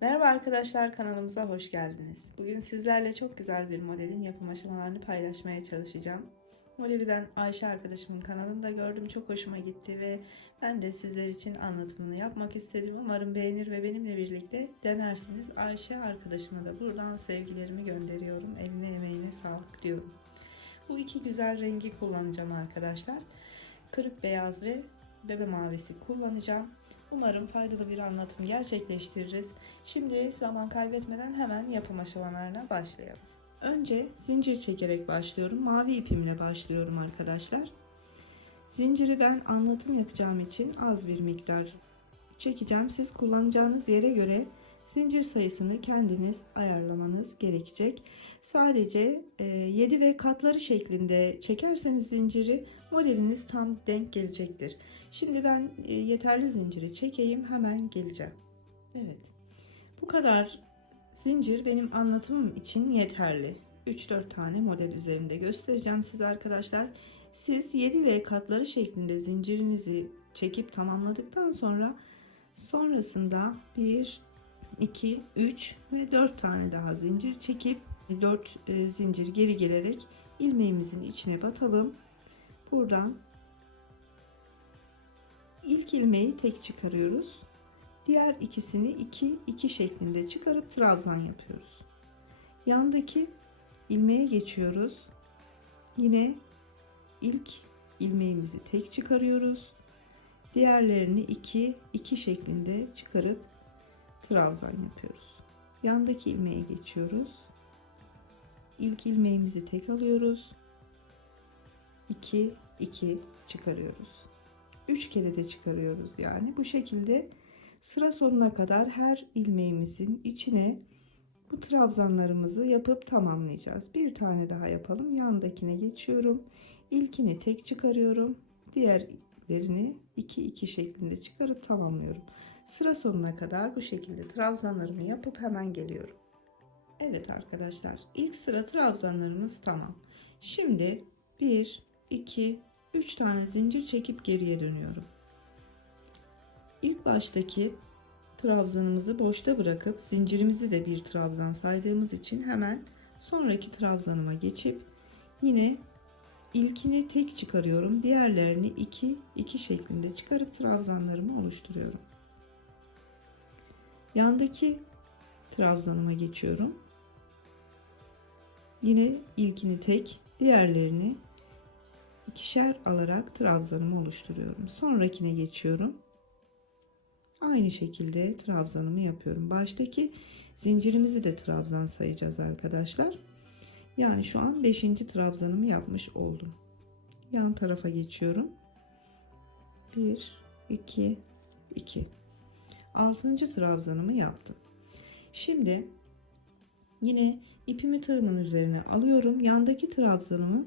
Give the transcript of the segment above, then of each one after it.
Merhaba arkadaşlar, kanalımıza hoş geldiniz. Bugün sizlerle çok güzel bir modelin yapım aşamalarını paylaşmaya çalışacağım. Modeli ben Ayşe arkadaşımın kanalında gördüm, çok hoşuma gitti ve ben de sizler için anlatımını yapmak istedim. Umarım beğenir ve benimle birlikte denersiniz. Ayşe arkadaşıma da buradan sevgilerimi gönderiyorum. Eline emeğine sağlık diyorum. Bu iki güzel rengi kullanacağım arkadaşlar. Kırık beyaz ve bebe mavisi kullanacağım. Umarım faydalı bir anlatım gerçekleştiririz. Şimdi zaman kaybetmeden hemen yapım aşamalarına başlayalım. Önce zincir çekerek başlıyorum. Mavi ipimle başlıyorum arkadaşlar. Zinciri ben anlatım yapacağım için az bir miktar çekeceğim. Siz kullanacağınız yere göre zincir sayısını kendiniz ayarlamanız gerekecek. Sadece 7 ve katları şeklinde çekerseniz zinciri modeliniz tam denk gelecektir. Şimdi ben yeterli zinciri çekeyim, hemen geleceğim. Evet, bu kadar zincir benim anlatımım için yeterli. 3-4 tane model üzerinde göstereceğim size arkadaşlar. Siz 7 ve katları şeklinde zincirinizi çekip tamamladıktan sonra sonrasında 1, 2, 3 ve 4 tane daha zincir çekip 4 zincir geri gelerek ilmeğimizin içine batalım. Buradan ilk ilmeği tek çıkarıyoruz. Diğer ikisini 2 şeklinde çıkarıp trabzan yapıyoruz. Yandaki ilmeğe geçiyoruz. Yine ilk ilmeğimizi tek çıkarıyoruz. Diğerlerini 2 şeklinde çıkarıp trabzan yapıyoruz. Yandaki ilmeğe geçiyoruz. İlk ilmeğimizi tek alıyoruz. 2 çıkarıyoruz. 3 kere de çıkarıyoruz yani. Bu şekilde sıra sonuna kadar her ilmeğimizin içine bu trabzanlarımızı yapıp tamamlayacağız. Bir tane daha yapalım. Yandakine geçiyorum. İlkini tek çıkarıyorum. Diğerlerini 2 şeklinde çıkarıp tamamlıyorum. Sıra sonuna kadar bu şekilde trabzanlarımı yapıp hemen geliyorum. Evet arkadaşlar, ilk sıra trabzanlarımız tamam. Şimdi 1, 2, 3 tane zincir çekip geriye dönüyorum. İlk baştaki trabzanımızı boşta bırakıp zincirimizi de bir trabzan saydığımız için hemen sonraki trabzanıma geçip yine ilkini tek çıkarıyorum. Diğerlerini 2 şeklinde çıkarıp trabzanlarımı oluşturuyorum. Yandaki trabzanıma geçiyorum. Yine ilkini tek, diğerlerini ikişer alarak trabzanımı oluşturuyorum. Sonrakine geçiyorum. Aynı şekilde trabzanımı yapıyorum. Baştaki zincirimizi de trabzan sayacağız arkadaşlar. Yani şu an 5. trabzanımı yapmış oldum. Yan tarafa geçiyorum. 1, 2, 2. 6. trabzanımı yaptım. Şimdi yine ipimi tığımın üzerine alıyorum. Yandaki trabzanımı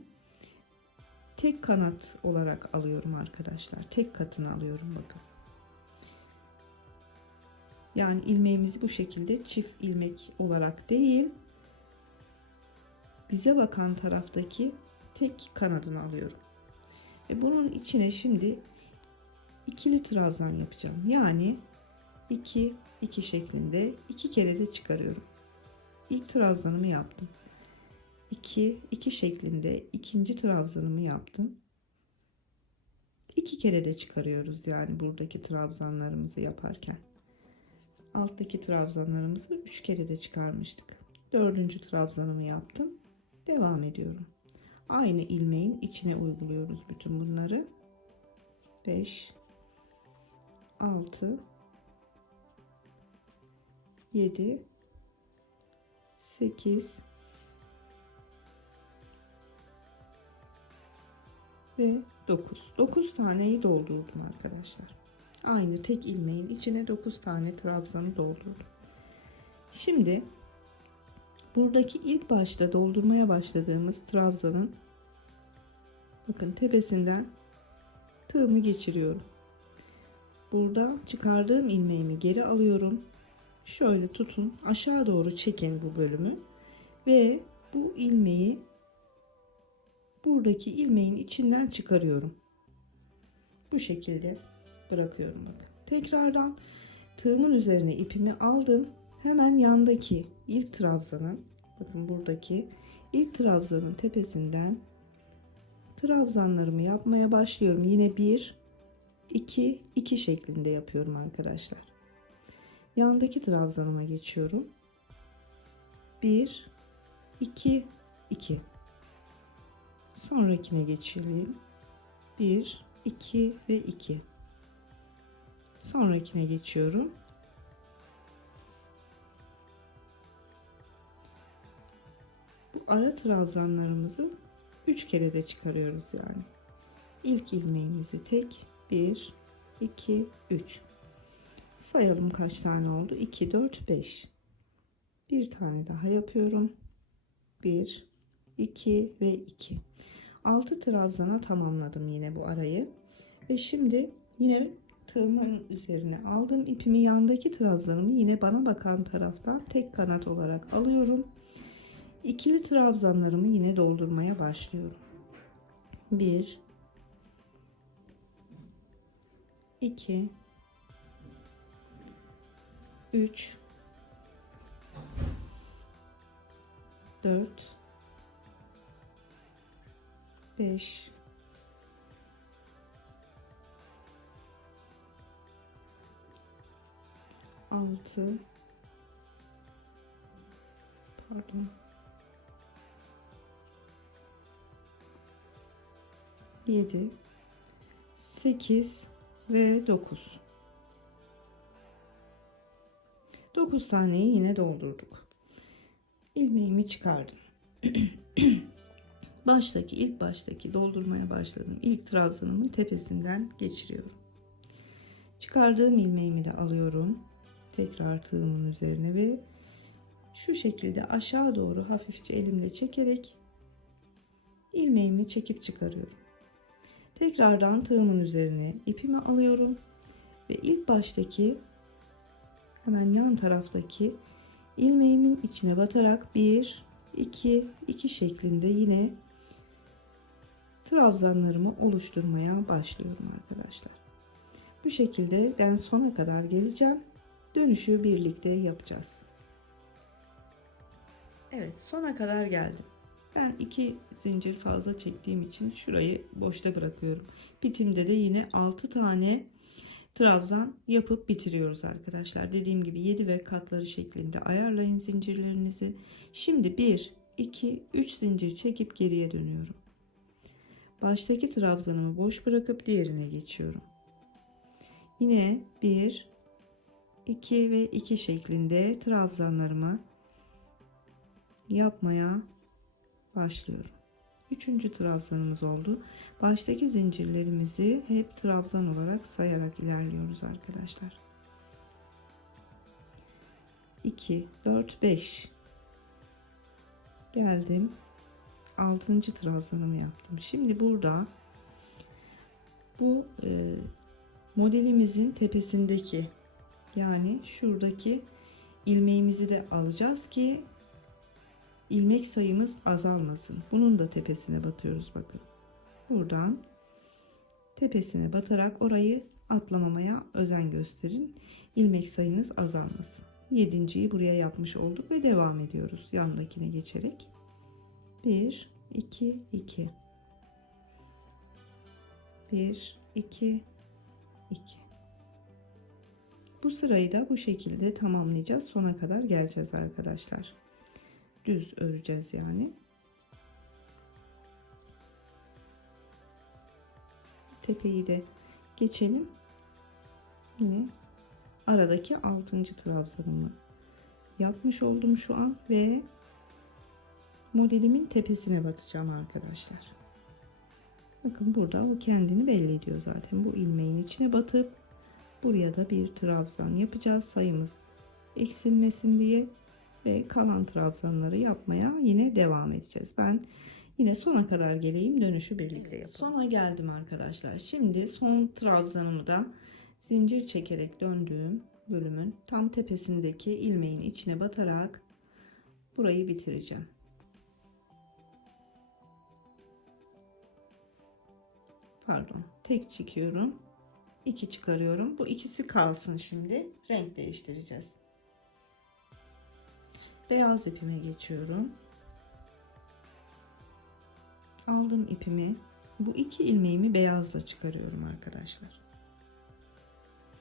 tek kanat olarak alıyorum arkadaşlar. Tek katını alıyorum bakın. Yani ilmeğimizi bu şekilde çift ilmek olarak değil, bize bakan taraftaki tek kanadını alıyorum. Ve bunun içine şimdi ikili trabzan yapacağım. Yani 2 şeklinde 2 kere de çıkarıyorum. İlk trabzanımı yaptım. 2 şeklinde ikinci trabzanımı yaptım. 2 kere de çıkarıyoruz yani buradaki trabzanlarımızı yaparken. Alttaki trabzanlarımızı 3 kere de çıkarmıştık. 4. trabzanımı yaptım. Devam ediyorum. Aynı ilmeğin içine uyguluyoruz bütün bunları. 5, 6, 7, 8 ve 9. 9 taneyi doldurdum arkadaşlar. Aynı tek ilmeğin içine 9 tane trabzanı doldurdum. Şimdi buradaki ilk başta doldurmaya başladığımız trabzanın bakın tepesinden tığımı geçiriyorum. Burada çıkardığım ilmeğimi geri alıyorum. Şöyle tutun, aşağı doğru çekin bu bölümü ve bu ilmeği buradaki ilmeğin içinden çıkarıyorum. Bu şekilde bırakıyorum bakın. Tekrardan tığımın üzerine ipimi aldım. Hemen yandaki ilk trabzanın, bakın buradaki ilk trabzanın tepesinden trabzanlarımı yapmaya başlıyorum. Yine 1 2 2 şeklinde yapıyorum arkadaşlar. Yandaki trabzanıma geçiyorum. 1 2 2. Sonrakine geçelim. 1 2 ve 2. Sonrakine geçiyorum. Bu ara trabzanlarımızı 3 kere de çıkarıyoruz yani. İlk ilmeğimizi tek 1 2 3. Sayalım kaç tane oldu? 2 4 5. Bir tane daha yapıyorum. 1 2 ve 2. 6 trabzana tamamladım yine bu arayı. Ve şimdi yine tığımın üzerine aldım ipimi, yandaki trabzanımı yine bana bakan taraftan tek kanat olarak alıyorum. İkili trabzanlarımı yine doldurmaya başlıyorum. 1 2 3 4 5 6 pardon 7 8 ve 9. 9 taneyi yine doldurduk. İlmeğimi çıkardım. İlk baştaki doldurmaya başladım. İlk trabzanımın tepesinden geçiriyorum. Çıkardığım ilmeğimi de alıyorum. Tekrar tığımın üzerine ve şu şekilde aşağı doğru hafifçe elimle çekerek ilmeğimi çekip çıkarıyorum. Tekrardan tığımın üzerine ipimi alıyorum ve ilk baştaki hemen yan taraftaki ilmeğimin içine batarak 1 2 2 şeklinde yine trabzanlarımı oluşturmaya başlıyorum arkadaşlar. Bu şekilde ben sona kadar geleceğim. Dönüşü birlikte yapacağız. Evet, sona kadar geldim. Ben 2 zincir fazla çektiğim için şurayı boşta bırakıyorum. Bitimde de yine 6 tane trabzan yapıp bitiriyoruz arkadaşlar. Dediğim gibi 7 ve katları şeklinde ayarlayın zincirlerinizi. Şimdi 1 2 3 zincir çekip geriye dönüyorum. Baştaki trabzanımı boş bırakıp diğerine geçiyorum. Yine 1 2 ve 2 şeklinde trabzanlarımı yapmaya başlıyorum. Üçüncü trabzanımız oldu. Baştaki zincirlerimizi hep trabzan olarak sayarak ilerliyoruz arkadaşlar. 2 4 5 geldim. 6. trabzanımı yaptım. Şimdi burada bu modelimizin tepesindeki, yani şuradaki ilmeğimizi de alacağız ki ilmek sayımız azalmasın. Bunun da tepesine batıyoruz bakın. Buradan tepesine batarak orayı atlamamaya özen gösterin. İlmek sayınız azalmasın. 7.'yi buraya yapmış olduk ve devam ediyoruz yandakine geçerek. 1 2 2 1 2 2. Bu sırayı da bu şekilde tamamlayacağız. Sona kadar geleceğiz arkadaşlar. Düz öreceğiz yani. Tepeyi de geçelim. Yine aradaki 6. trabzanımı yapmış oldum şu an ve modelimin tepesine batacağım arkadaşlar. Bakın burada o kendini belli ediyor zaten. Bu ilmeğin içine batıp buraya da bir trabzan yapacağız. Sayımız eksilmesin diye ve kalan trabzanları yapmaya yine devam edeceğiz. Ben yine sona kadar geleyim, dönüşü birlikte yapalım. Sona geldim arkadaşlar. Şimdi son trabzanımı da zincir çekerek döndüğüm bölümün tam tepesindeki ilmeğin içine batarak burayı bitireceğim. Pardon, tek çekiyorum, 2 çıkarıyorum. Bu ikisi kalsın, şimdi renk değiştireceğiz. beyaz ipime geçiyorum. Aldım ipimi. Bu iki ilmeğimi beyazla çıkarıyorum arkadaşlar.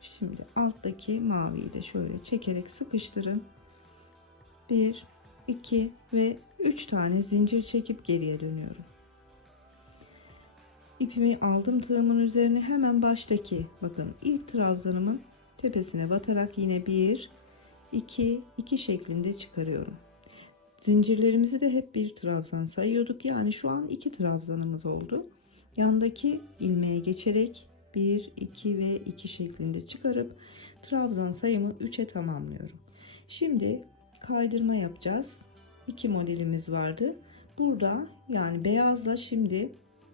Şimdi alttaki maviyi de şöyle çekerek sıkıştırın. 1, 2 ve 3 tane zincir çekip geriye dönüyorum. İpimi aldım tığımın üzerine, hemen baştaki bakın ilk trabzanımın tepesine batarak yine 1, 2, 2 şeklinde çıkarıyorum. Zincirlerimizi de hep bir trabzan sayıyorduk. Yani şu an 2 trabzanımız oldu. Yandaki ilmeğe geçerek 1, 2 ve 2 şeklinde çıkarıp trabzan sayımı 3'e tamamlıyorum. Şimdi kaydırma yapacağız. 2 modelimiz vardı. Burada yani beyazla şimdi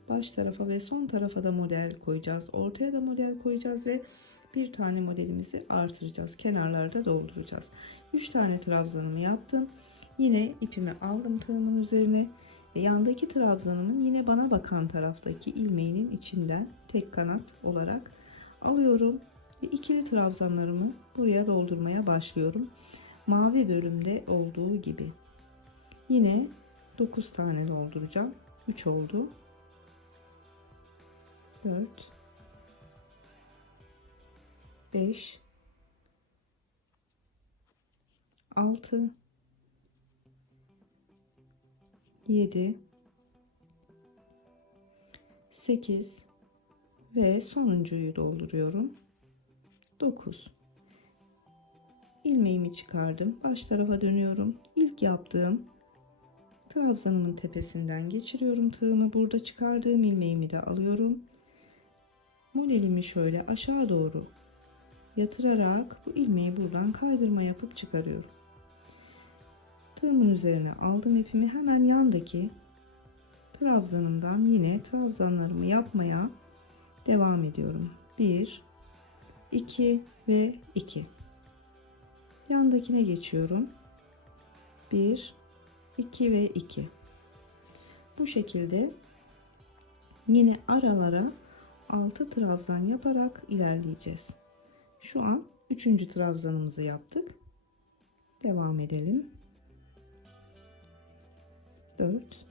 baş tarafa ve son tarafa da model koyacağız. Ortaya da model koyacağız ve bir tane modelimizi artıracağız. Kenarlarda dolduracağız. 3 tane trabzanımı yaptım. Yine ipimi aldım tığımın üzerine ve yandaki trabzanımın yine bana bakan taraftaki ilmeğinin içinden tek kanat olarak alıyorum ve ikili trabzanlarımı buraya doldurmaya başlıyorum. Mavi bölümde olduğu gibi. Yine 9 tane dolduracağım. 3 oldu. 4 5 6 7 8 ve sonuncuyu dolduruyorum. 9 ilmeğimi çıkardım. Baş tarafa dönüyorum. İlk yaptığım trabzanımın tepesinden geçiriyorum tığımı. Burada çıkardığım ilmeğimi de alıyorum. Modelimi şöyle aşağı doğru yatırarak bu ilmeği buradan kaydırma yapıp çıkarıyorum. Tığımın üzerine aldım ipimi, hemen yandaki trabzanımdan yine trabzanlarımı yapmaya devam ediyorum. 1, 2 ve 2. Yandakine geçiyorum. 1, 2 ve 2. Bu şekilde yine aralara 6 trabzan yaparak ilerleyeceğiz. Şu an 3. trabzanımızı yaptık. Devam edelim. 4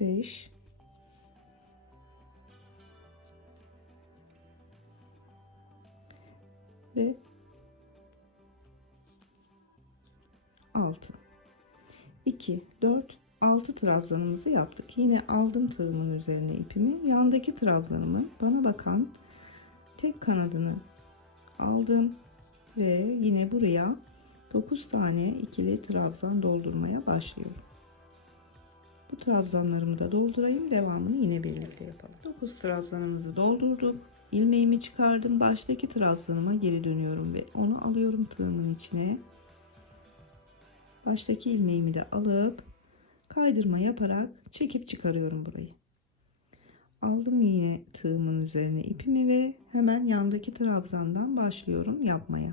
5 ve 6 2 4 6 trabzanımızı yaptık. Yine aldım tığımın üzerine ipimi. Yandaki trabzanımın bana bakan tek kanadını aldım ve yine buraya 9 tane ikili trabzan doldurmaya başlıyorum. Bu trabzanlarımı da doldurayım. Devamını yine birlikte yapalım. 9 trabzanımızı doldurduk. İlmeğimi çıkardım. Baştaki trabzanıma geri dönüyorum ve onu alıyorum tığımın içine. Baştaki ilmeğimi de alıp kaydırma yaparak çekip çıkarıyorum burayı. Aldım yine tığımın üzerine ipimi ve hemen yandaki trabzandan başlıyorum yapmaya.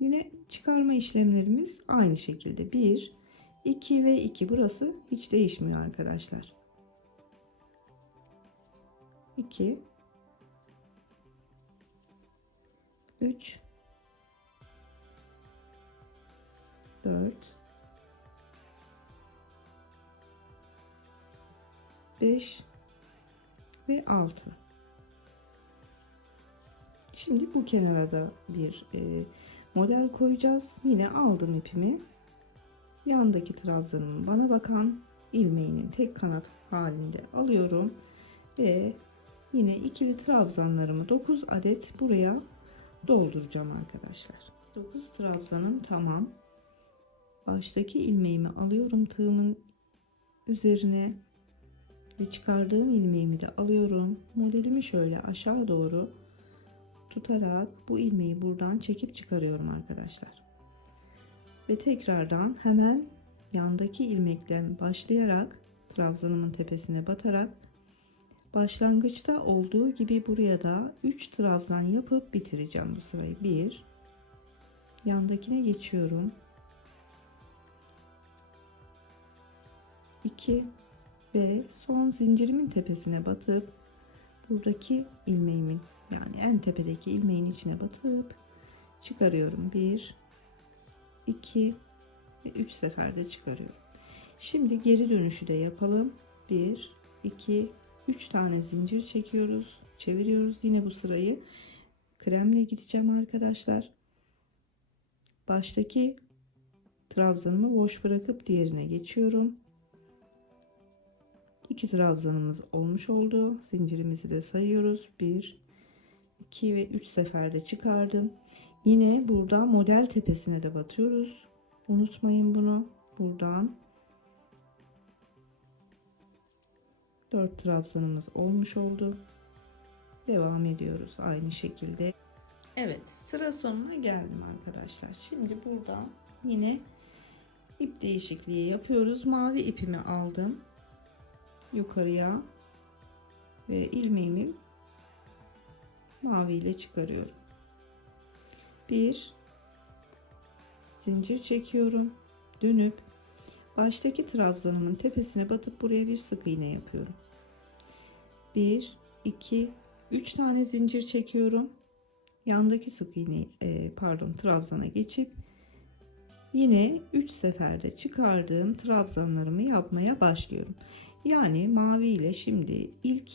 Yine çıkarma işlemlerimiz aynı şekilde. 1, 2 ve 2. Burası hiç değişmiyor arkadaşlar. 2, 3, 4, 5 ve 6. Şimdi bu kenara da bir model koyacağız. Yine aldım ipimi. Yandaki trabzanımın bana bakan ilmeğinin tek kanat halinde alıyorum ve yine ikili trabzanlarımı 9 adet buraya dolduracağım arkadaşlar. 9 trabzanım tamam. Baştaki ilmeğimi alıyorum tığımın üzerine ve çıkardığım ilmeğimi de alıyorum. Modelimi şöyle aşağı doğru tutarak bu ilmeği buradan çekip çıkarıyorum arkadaşlar. Ve tekrardan hemen yandaki ilmekten başlayarak trabzanımın tepesine batarak başlangıçta olduğu gibi buraya da 3 trabzan yapıp bitireceğim bu sırayı. 1, yandakine geçiyorum. 2 ve son zincirimin tepesine batıp buradaki ilmeğimin Yani en tepedeki ilmeğin içine batıp çıkarıyorum. 1, 2 ve 3 seferde çıkarıyorum. Şimdi geri dönüşü de yapalım. 1, 2, 3 tane zincir çekiyoruz. Çeviriyoruz. Yine bu sırayı kremle gideceğim arkadaşlar. Baştaki trabzanımı boş bırakıp diğerine geçiyorum. 2 trabzanımız olmuş oldu. Zincirimizi de sayıyoruz. 1, 2 ve 3 seferde çıkardım. Yine burada model tepesine de batıyoruz. Unutmayın bunu. Buradan 4 trabzanımız olmuş oldu. Devam ediyoruz aynı şekilde. Evet, sıra sonuna geldim arkadaşlar. Şimdi buradan yine ip değişikliği yapıyoruz. Mavi ipimi aldım yukarıya ve ilmeğimi mavi ile çıkarıyorum. Bir zincir çekiyorum. Dönüp baştaki trabzanımın tepesine batıp buraya bir sık iğne yapıyorum. 1, 2, 3 tane zincir çekiyorum. Yandaki sık iğne trabzana geçip yine 3 seferde çıkardığım trabzanlarımı yapmaya başlıyorum. Yani mavi ile şimdi ilk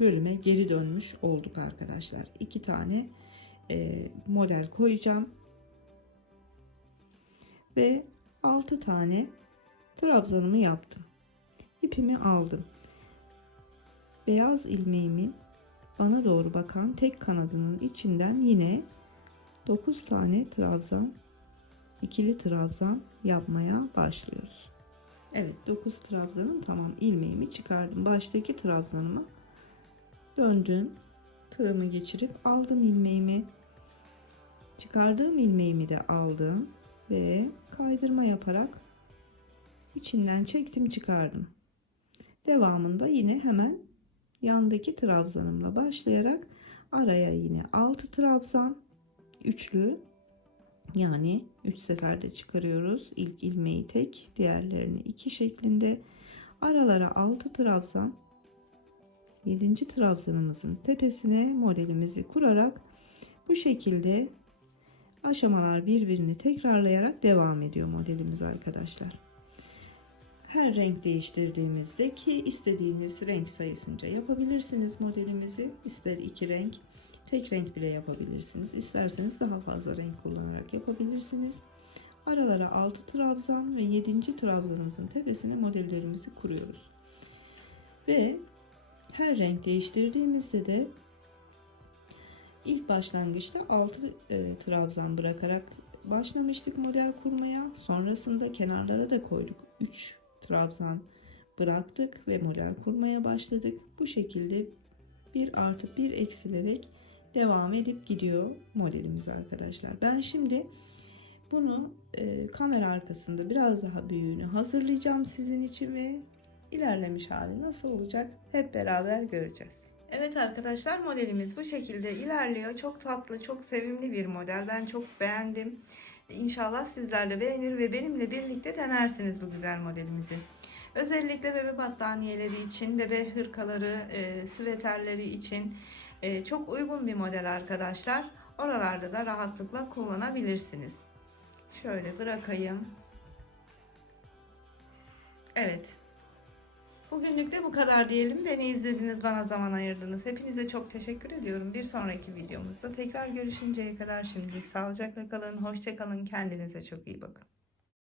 bölüme geri dönmüş olduk arkadaşlar. 2 tane model koyacağım ve 6 tane trabzanımı yaptım. İpimi aldım. Beyaz ilmeğimin bana doğru bakan tek kanadının içinden yine 9 tane trabzan, ikili trabzan yapmaya başlıyoruz. Evet, 9 trabzanın tamam ilmeğimi çıkardım. Baştaki trabzanıma döndüm. Tığımı geçirip aldım ilmeğimi. Çıkardığım ilmeğimi de aldım ve kaydırma yaparak içinden çektim, çıkardım. Devamında yine hemen yandaki trabzanımla başlayarak araya yine 6 trabzan üçlü, yani 3 seferde çıkarıyoruz. İlk ilmeği tek, diğerlerini 2 şeklinde aralara 6 trabzan, 7. trabzanımızın tepesine modelimizi kurarak bu şekilde aşamalar birbirini tekrarlayarak devam ediyor modelimiz arkadaşlar. Her renk değiştirdiğimizde ki istediğiniz renk sayısınca yapabilirsiniz modelimizi. İster 2 renk, tek renk bile yapabilirsiniz. İsterseniz daha fazla renk kullanarak yapabilirsiniz. Aralara 6 trabzan ve 7. trabzanımızın tepesine modellerimizi kuruyoruz. Ve her renk değiştirdiğimizde de ilk başlangıçta 6 trabzan bırakarak başlamıştık model kurmaya. Sonrasında kenarlara da koyduk. 3 trabzan bıraktık ve model kurmaya başladık. Bu şekilde bir artıp bir eksilerek devam edip gidiyor modelimiz arkadaşlar. Ben şimdi bunu kamera arkasında biraz daha büyüğünü hazırlayacağım sizin için ve ilerlemiş hali nasıl olacak hep beraber göreceğiz. Evet arkadaşlar, modelimiz bu şekilde ilerliyor. Çok tatlı, çok sevimli bir model. Ben çok beğendim. İnşallah sizler de beğenir ve benimle birlikte denersiniz bu güzel modelimizi. Özellikle bebe battaniyeleri için, bebe hırkaları, süveterleri için çok uygun bir model arkadaşlar. Oralarda da rahatlıkla kullanabilirsiniz. Şöyle bırakayım. Evet. Bugünlük de bu kadar diyelim. Beni izlediniz, bana zaman ayırdınız. Hepinize çok teşekkür ediyorum. Bir sonraki videomuzda tekrar görüşünceye kadar şimdilik sağlıcakla kalın. Hoşça kalın. Kendinize çok iyi bakın.